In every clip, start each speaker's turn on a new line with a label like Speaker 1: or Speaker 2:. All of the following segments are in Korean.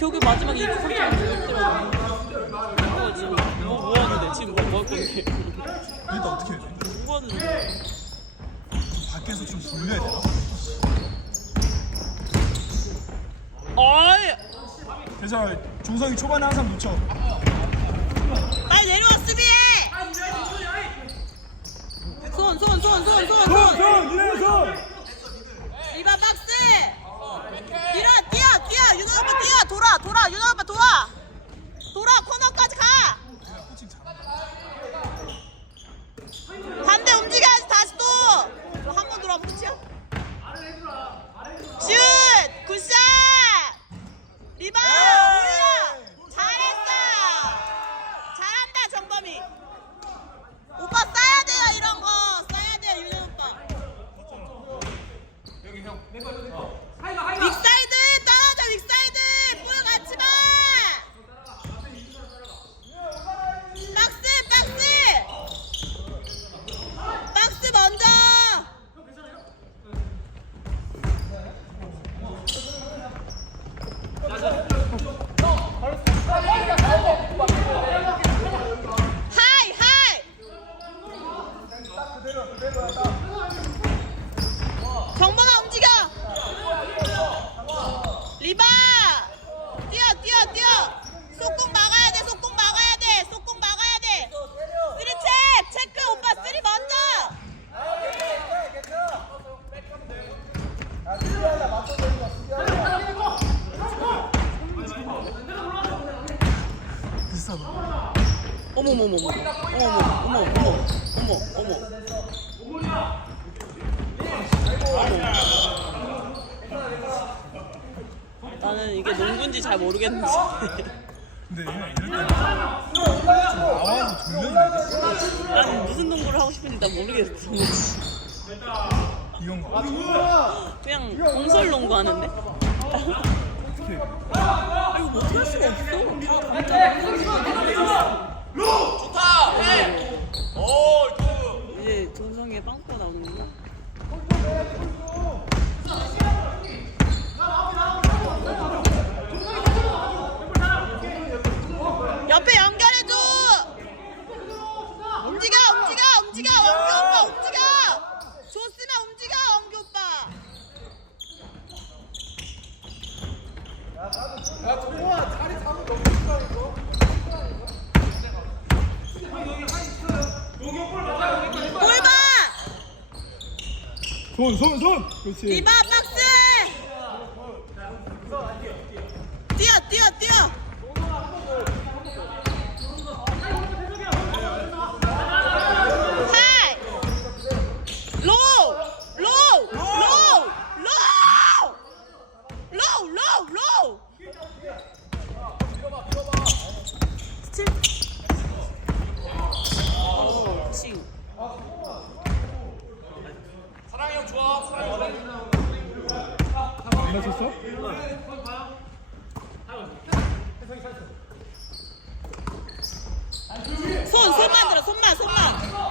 Speaker 1: 결국 마지막에 2초 3초 들더라고. 어, 지금 뭐, 뭐 하는데? 지금 뭐, 뭐할 건데?
Speaker 2: 일단 어떻게 해야 돼?
Speaker 1: 뭐 하는데?
Speaker 2: 밖에서 좀 돌려야 되나?
Speaker 1: 아이!
Speaker 2: 그래서 종성이 초반에 항상 놓쳐.
Speaker 1: 빨리 내려와, 수비해! 손, 손, 손, 손, 손, 손!
Speaker 2: 손! 니네 손!
Speaker 1: 리바 박스! 밀어, 뛰어, 뛰어! 윤호 오빠 뛰어! 돌아, 돌아! 윤호 오빠 돌아! 돌아, 코너까지 가!
Speaker 2: 코칭 잘한다.
Speaker 1: 반대 움직여야지 다시 또! 한 번 돌아보면 끝이야? 슛! 굿샷! 리바! 올려! 잘했어! 잘한다 정범이! 오빠 싸야 돼요 이런 거! 싸야 돼요 윤현 오빠! 빅사이드! 떨어져 빅사이드! 볼 같이 봐! 박스! 박스! 박스 먼저! 하이 하이! 정범아 움직여! 리바! 뛰어 뛰어 뛰어! 속공 막아야 돼 속공 막아야 돼 속공 막아야 돼! 쓰리 체크! 체크 오빠 쓰리 먼저!
Speaker 2: 비싸다.
Speaker 1: 어머머머머. 어머머 어머 어머 어머 어머. 나는 이게 농구인지 잘 모르겠는데
Speaker 2: 근데 얘는 이럴 나와서 돌려줘야. 돼.
Speaker 1: 난 무슨 농구를 하고 싶은지 나 모르겠어.
Speaker 2: 이건 거.
Speaker 1: 그냥 공설 농구 하는데?
Speaker 2: 어떻게?
Speaker 1: 이거 뭐 어떻게 할 수가 없어 다
Speaker 3: 좋다. 해. 오, 굿.
Speaker 1: 이제 정성이의 빵꾸가 나오는구나 옆에 연결해줘! 움직여, 움직여, 움직여! 원규 오빠 움직여! 좋으면 움직여, 원규 오빠! 볼 봐!
Speaker 2: 손, 손, 손! 그렇지.
Speaker 1: 리바 박스! 뛰어 뛰어 뛰어! 하이! 로우! 로우! 로우! 로우! 로우! 로우! 로우! 스틸. 오, 칭.
Speaker 3: 사랑이 형 좋아. 사랑이 형.
Speaker 2: 안 다쳤어?
Speaker 1: 손, 손만 들어, 손만, 손만.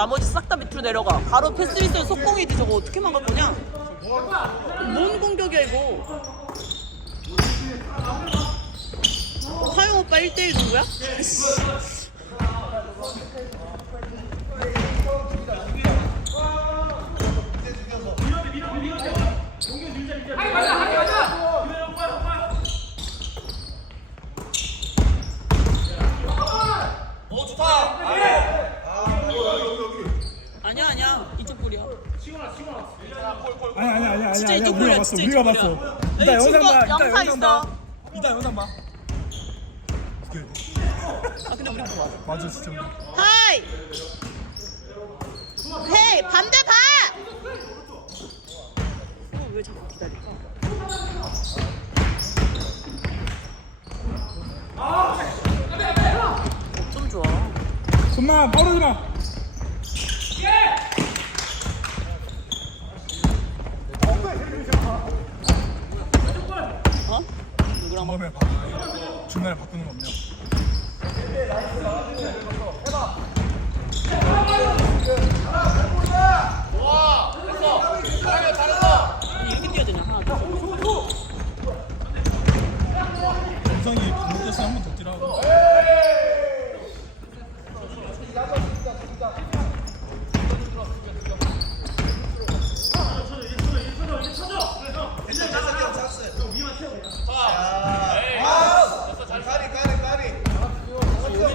Speaker 1: 나머지 싹 다 밑으로 내려가. 바로 패스 있으면 속공이지. 저거 어떻게 막을 거냐? 뭔 공격이야 이거? 하영 오빠 1대1 누구야?
Speaker 3: 오, 좋다.
Speaker 1: 아니야 아니야 이쪽 볼이야.
Speaker 2: 아니, 아니, 아니, 아니.
Speaker 1: 진짜
Speaker 2: 아니,
Speaker 1: 이쪽
Speaker 2: 우리가
Speaker 1: 볼이야,
Speaker 2: 봤어.
Speaker 1: 진짜
Speaker 2: 우리가 봤어. 이따
Speaker 1: 여기
Speaker 2: 영상 봐. 이따
Speaker 1: 영상
Speaker 2: 영상 봐.
Speaker 1: 있어.
Speaker 2: 이따 영상 봐. 돼?
Speaker 1: 아 근데 우리 좋아.
Speaker 2: 맞아, 진짜.
Speaker 1: 하이. 헤이 반대 봐. 왜 자꾸 기다릴까? 좀 좋아.
Speaker 2: 손만 빠르지 마.
Speaker 1: 어? 누구랑 막
Speaker 2: 방법에 바꾸는 중간에 바꾸는 거 없냐?
Speaker 3: 좋아 됐어 사랑형 잘했어
Speaker 1: 이렇게 뛰어야 되냐? 하나, 둘, 셋.
Speaker 2: 영상이 반복돼서 한 번 더 뛰라고.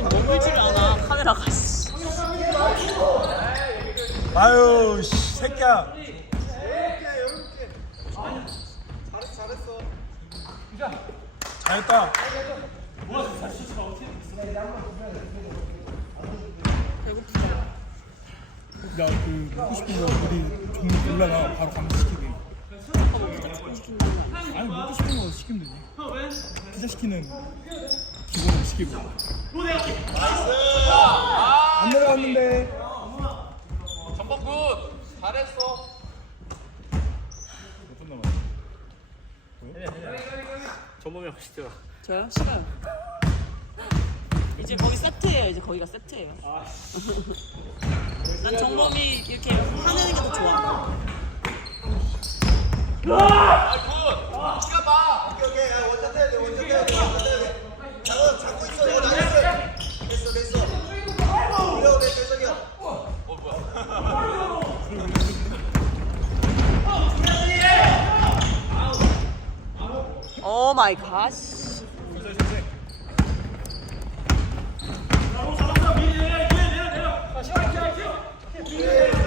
Speaker 1: 넘길지를 않아. 카메라가. 씨.
Speaker 2: 아유 씨 새끼야. 잘했다. 야그 먹고 싶은 거 우리 종류 올라가 바로 감시키게. 아니 먹고 싶은 거 시키면 되지. 피자 시키는 기본으로 시키고. 안 내려왔는데.
Speaker 3: 전복 굿 잘했어
Speaker 2: 몇분 남았어?
Speaker 3: 전복이 하시죠
Speaker 1: 저요? 싫어요. 이제 거기 세트예요. 이제 거기가 세트예요. 난 정범이 이렇게 하는 게 더 좋아.
Speaker 3: 아
Speaker 1: my gosh. Yeah.